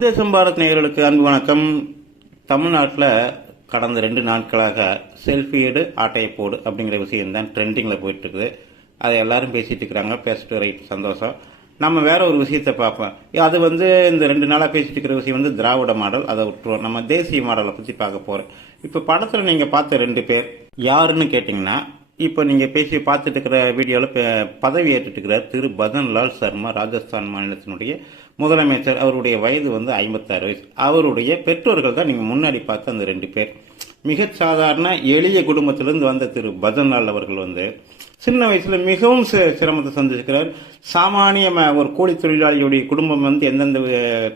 தேசம் பாரத் நேயர்களுக்கு அன்பு வணக்கம். தமிழ்நாட்டில் கடந்த 2 நாட்களாக செல்ஃபி எடு ஆட்டையை போடு அப்படிங்கிற விஷயம் தான் ட்ரெண்டிங்கில் போயிட்டு இருக்குது. அதை எல்லாரும் பேசிட்டு இருக்கிறாங்க. பேசிட்டு ரைட், சந்தோஷம். நம்ம வேற ஒரு விஷயத்தை பார்ப்போம். அது இந்த 2 நாளாக பேசிட்டு இருக்கிற விஷயம் திராவிட மாடல். அதை விட்டுருவோம். நம்ம தேசிய மாடலை பற்றி பார்க்க போகிறோம். இப்போ படத்தில் நீங்கள் பார்த்த 2 பேர் யாருன்னு கேட்டிங்கன்னா, இப்போ நீங்கள் பேசி பார்த்துட்டு இருக்கிற வீடியோவில் பதவி ஏற்றுட்டு இருக்கிறார் திரு பதன்லால் சர்மா, ராஜஸ்தான் மாநிலத்தினுடைய முதலமைச்சர். அவருடைய வயது 56 வயசு. அவருடைய பெற்றோர்கள் தான் நீங்கள் முன்னாடி பார்த்த அந்த 2 பேர். மிக சாதாரண எளிய குடும்பத்திலிருந்து வந்த திரு பதன்லால் அவர்கள் சின்ன வயசுல மிகவும் சிரமத்தை சந்திச்சிருக்கிறார். சாமானிய ஒரு கூலி தொழிலாளியுடைய குடும்பம் எந்தெந்த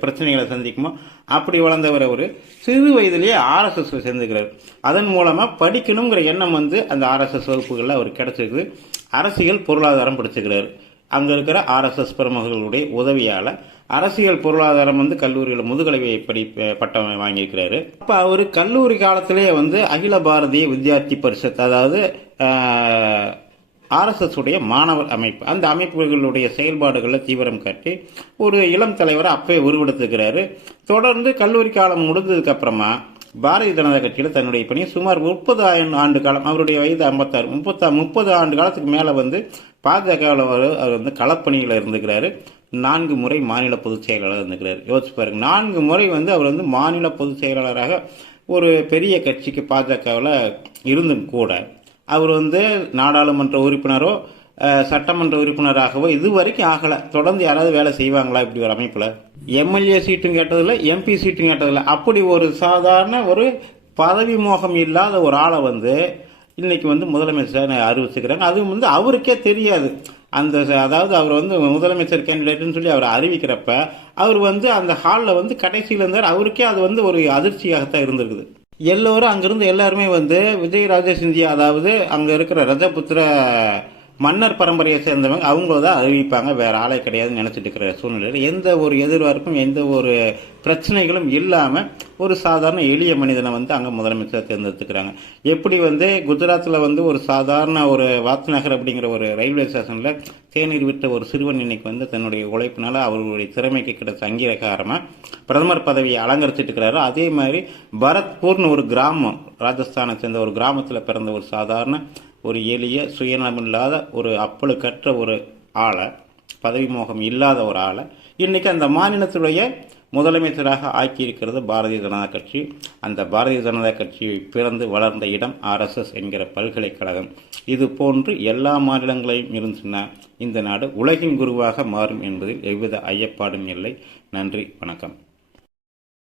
பிரச்சனைகளை சந்திக்குமோ அப்படி வளர்ந்தவர். அவர் சிறு வயதிலேயே RSS சேர்ந்துக்கிறார். அதன் மூலமா படிக்கணுங்கிற எண்ணம் அந்த RSS வகுப்புகள்ல அவர் கிடைச்சிருக்கு. அரசியல் பொருளாதாரம் படிச்சுக்கிறார். அங்க இருக்கிற RSS பிரமுகர்களுடைய உதவியால அரசியல் பொருளாதாரம் கல்லூரியில் முதுகலை பட்டம் வாங்கியிருக்கிறாரு. அப்ப அவரு கல்லூரி காலத்திலேயே அகில பாரதிய வித்யார்த்தி பரிஷத், அதாவது RSS உடைய மாணவர் அமைப்பு, அந்த அமைப்புகளுடைய செயல்பாடுகளில் தீவிரம் காட்டி ஒரு இளம் தலைவரை அப்பவே உருவெடுத்துக்கிறாரு. தொடர்ந்து கல்லூரி காலம் முடிந்ததுக்கு அப்புறமா பாரதிய ஜனதா கட்சியில் தன்னுடைய பணியை சுமார் 30 ஆண்டு காலம், அவருடைய வயது 56, 30 ஆண்டு காலத்துக்கு மேல பாஜகவில் அவர் களப்பணியில் இருந்துக்கிறாரு. 4 முறை மாநில பொதுச் செயலாளர் இருந்துக்கிறார். யோசிச்சு பாருங்க, 4 முறை அவர் மாநில பொதுச் செயலாளராக ஒரு பெரிய கட்சிக்கு பாஜகவில் இருந்தும் கூட அவர் நாடாளுமன்ற உறுப்பினரோ சட்டமன்ற உறுப்பினராகவோ இதுவரைக்கும் ஆகல. தொடர்ந்து யாராவது வேலை செய்வாங்களா இப்படி ஒரு அமைப்புல? MLA சீட்டும் கேட்டதில்லை, MP சீட்டும் கேட்டதில்லை. அப்படி ஒரு சாதாரண ஒரு பதவி மோகம் இல்லாத ஒரு ஆளை இன்னைக்கு முதலமைச்சர் அறிவிச்சுக்கிறாங்க. அது அவருக்கே தெரியாது. அதாவது அவர் முதலமைச்சர் கேண்டிடேட்னு சொல்லி அவர் அறிவிக்கிறப்ப அவர் அந்த ஹாலில் கடைசியில் இருந்தார். அவருக்கே அது ஒரு அதிர்ச்சியாகத்தான் இருந்திருக்குது. எல்லோரும் அங்கிருந்து எல்லாருமே விஜய் ராஜே சிந்தியா, அதாவது அங்க இருக்கிற ரஜபுத்திர மன்னர் பரம்பரையை சேர்ந்தவங்க, அவங்கள தான் அறிவிப்பாங்க, வேற ஆளே கிடையாதுன்னு நினைச்சிட்டு இருக்கிற சூழ்நிலையில் எந்த ஒரு எதிர்பார்ப்பும் எந்த ஒரு பிரச்சனைகளும் இல்லாம ஒரு சாதாரண எளிய மனிதனை அங்க முதலமைச்சர் தேர்ந்தெடுத்துக்கிறாங்க. எப்படி குஜராத்தில் ஒரு சாதாரண ஒரு வாத்நகர் அப்படிங்கிற ஒரு ரயில்வே ஸ்டேஷன்ல தேநீர் விட்ட ஒரு சிறுவன் இன்னைக்கு தன்னுடைய உழைப்பினால அவர்களுடைய திறமைக்கு கிடைச்ச அங்கீகாரமா பிரதமர் பதவியை அலங்கரிச்சிட்டு இருக்கிறாரோ, அதே மாதிரி பரத்பூர்னு ஒரு கிராமம், ராஜஸ்தானை சேர்ந்த ஒரு கிராமத்தில் பிறந்த ஒரு சாதாரண ஒரு எளிய சுயநலமில்லாத ஒரு அப்பழுக்கற்ற ஒரு ஆளை, பதவி மோகம் இல்லாத ஒரு ஆளை இன்னைக்கு அந்த மாநிலத்துடைய முதலமைச்சராக ஆக்கியிருக்கிறது பாரதிய ஜனதா கட்சி. அந்த பாரதிய ஜனதா கட்சி பிறந்து வளர்ந்த இடம் RSS என்கிற பல்கலைக்கழகம். இது போன்று எல்லா மாநிலங்களையும் இருந்துச்சுன்னா இந்த நாடு உலகின் குருவாக மாறும் என்பதில் எவ்வித ஐயப்பாடும் இல்லை. நன்றி, வணக்கம்.